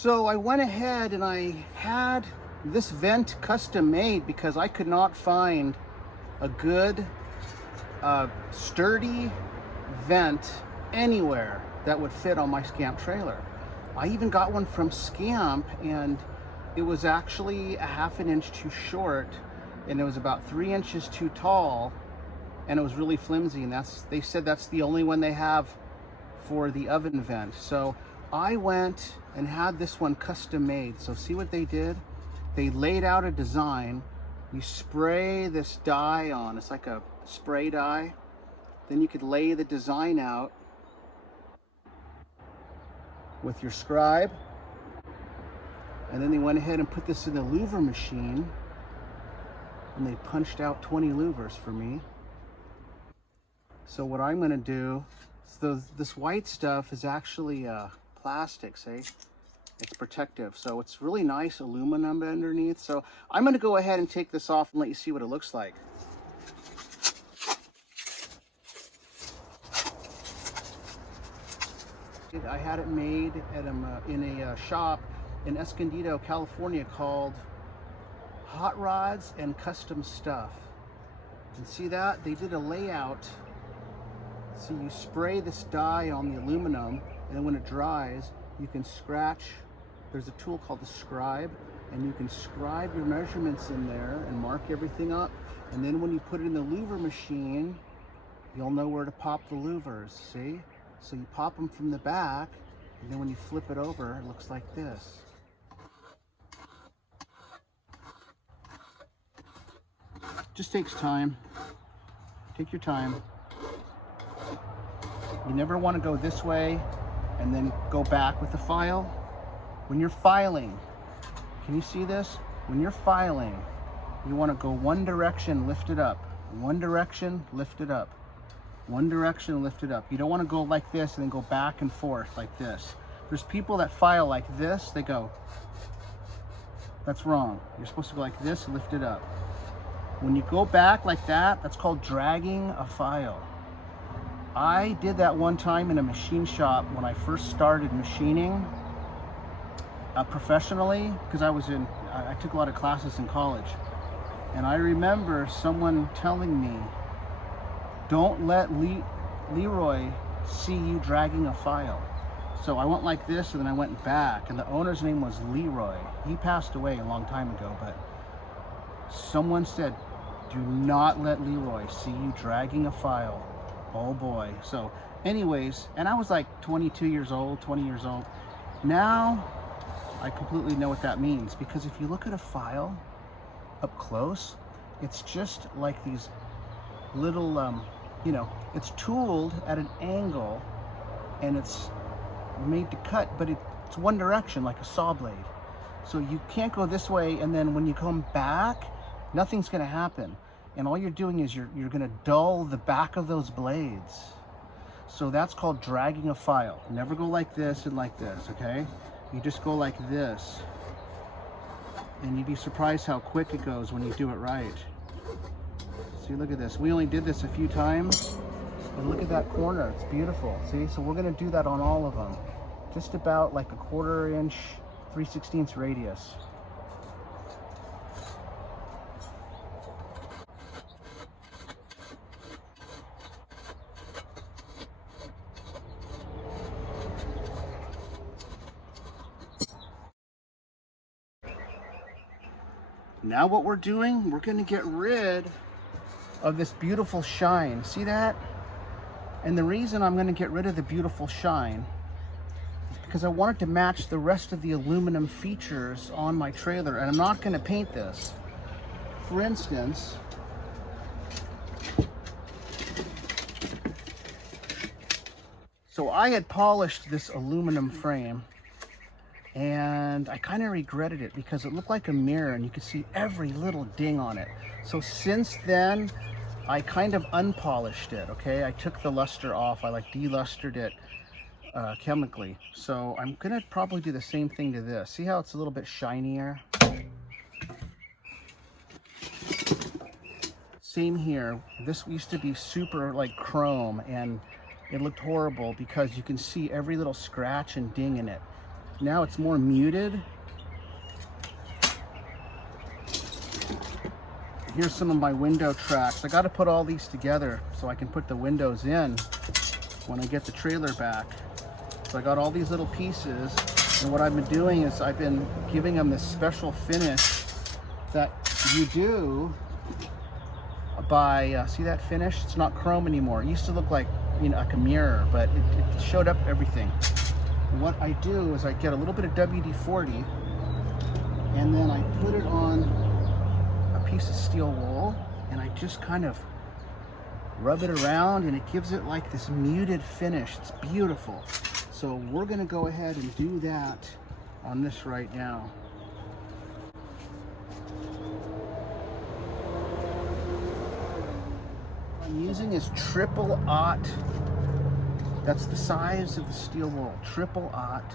So I went ahead and I had this vent custom made because I could not find a good sturdy vent anywhere that would fit on my Scamp trailer. I even got one from Scamp, and it was actually a ½ inch too short, and it was about 3 inches too tall, and it was really flimsy, and they said that's the only one they have for the oven vent. So I went and had this one custom made. So see what they did? They laid out a design. You spray this dye on, it's like a spray dye. Then you could lay the design out with your scribe. And then they went ahead and put this in the louver machine, and they punched out 20 louvers for me. So what I'm gonna do, so this white stuff is actually plastic, see? It's protective, so it's really nice aluminum underneath. So I'm gonna go ahead and take this off and let you see what it looks like. I had it made at in a shop in Escondido, California called Hot Rods and Custom Stuff. And see that? They did a layout. So you spray this dye on the aluminum, and then when it dries, you can scratch. There's a tool called the scribe, and you can scribe your measurements in there and mark everything up. And then when you put it in the louver machine, you'll know where to pop the louvers, see? So you pop them from the back, and then when you flip it over, it looks like this. Just takes time. Take your time. You never want to go this way and then go back with the file. When you're filing, can you see this? When you're filing, you want to go one direction, lift it up. One direction, lift it up. One direction, lift it up. You don't want to go like this and then go back and forth like this. There's people that file like this, they go, that's wrong. You're supposed to go like this, lift it up. When you go back like that, that's called dragging a file. I did that one time in a machine shop when I first started machining professionally, because I took a lot of classes in college. And I remember someone telling me, don't let Leroy see you dragging a file. So I went like this, and then I went back, and the owner's name was Leroy. He passed away a long time ago, but someone said, do not let Leroy see you dragging a file. Oh boy. So anyways, and I was like 22 years old, 20 years old. Now I completely know what that means, because if you look at a file up close, it's just like these little, you know, it's tooled at an angle, and it's made to cut, but it's one direction, like a saw blade. So you can't go this way, and then when you come back, nothing's going to happen. And all you're doing is you're going to dull the back of those blades. So that's called dragging a file. Never go like this and like this, okay? You just go like this. And you'd be surprised how quick it goes when you do it right. See, look at this. We only did this a few times. And look at that corner. It's beautiful. See? So we're going to do that on all of them. Just about like a 1/4 inch, 3/16 radius. Now what we're doing, we're going to get rid of this beautiful shine. See that? And the reason I'm going to get rid of the beautiful shine is because I want it to match the rest of the aluminum features on my trailer. And I'm not going to paint this. For instance, so I had polished this aluminum frame, and I kind of regretted it because it looked like a mirror and you could see every little ding on it. So since then, I kind of unpolished it, okay? I took the luster off. I like delustered it chemically. So I'm gonna probably do the same thing to this. See how it's a little bit shinier? Same here. This used to be super like chrome, and it looked horrible because you can see every little scratch and ding in it. Now it's more muted. Here's some of my window tracks. I got to put all these together so I can put the windows in when I get the trailer back. So I got all these little pieces, and what I've been doing is I've been giving them this special finish that you do by, see that finish? It's not chrome anymore. It used to look like, you know, like a mirror, but it showed up everything. And what I do is I get a little bit of WD-40 and then I put it on a piece of steel wool and I just kind of rub it around, and it gives it like this muted finish. It's beautiful. So we're gonna go ahead and do that on this right now. What I'm using is triple aught. That's the size of the steel wool. Triple aught.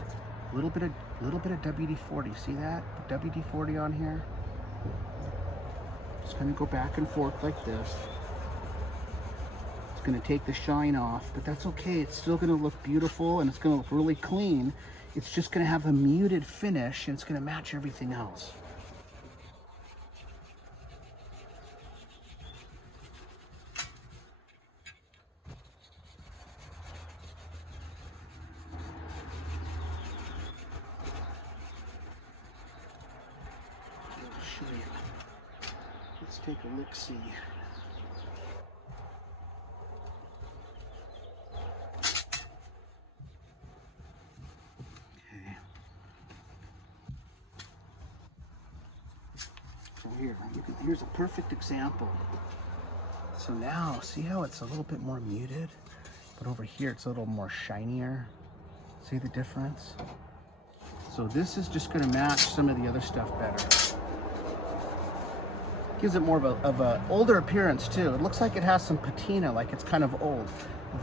A little bit of WD-40. See that? Put WD-40 on here. Just kind of go back and forth like this. It's going to take the shine off, but that's okay. It's still going to look beautiful and it's going to look really clean. It's just going to have a muted finish and it's going to match everything else. I'll show you. Let's take a look-see. Here's a perfect example. So now, see how it's a little bit more muted, but over here it's a little more shinier. See the difference? So this is just going to match some of the other stuff better. Gives it more of a older appearance too. It looks like it has some patina, like it's kind of old.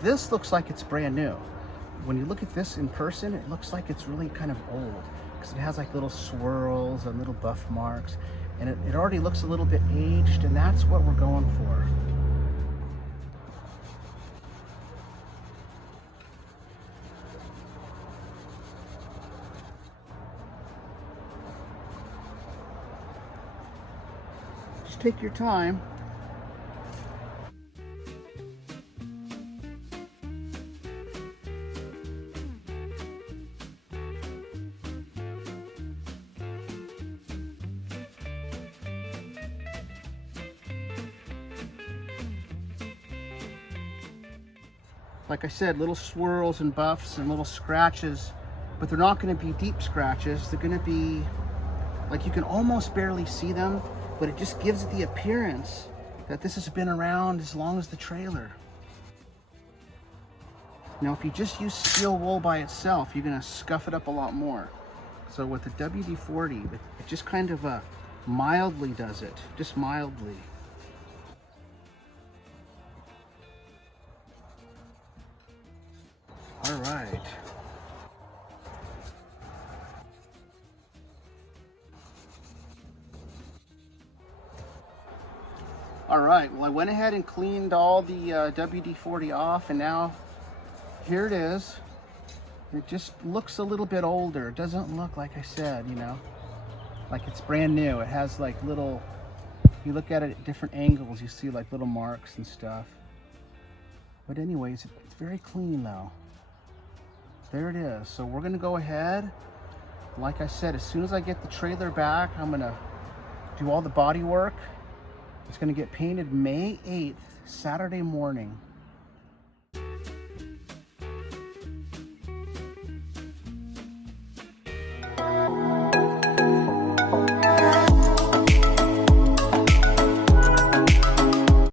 This looks like it's brand new. When you look at this in person, it looks like it's really kind of old because it has like little swirls and little buff marks. And it already looks a little bit aged, and that's what we're going for. Just take your time. Like I said, little swirls and buffs and little scratches, but they're not going to be deep scratches. They're going to be like you can almost barely see them, but it just gives it the appearance that this has been around as long as the trailer. Now, if you just use steel wool by itself, you're going to scuff it up a lot more. So with the WD-40, it just kind of mildly does it, just mildly. All right. All right, well, I went ahead and cleaned all the WD-40 off, and now here it is. It just looks a little bit older. It doesn't look, like I said, you know, like it's brand new. It has like little, you look at it at different angles, you see like little marks and stuff. But anyways, it's very clean though. There it is. So we're gonna go ahead. Like I said, as soon as I get the trailer back, I'm gonna do all the body work. It's gonna get painted May 8th, Saturday morning.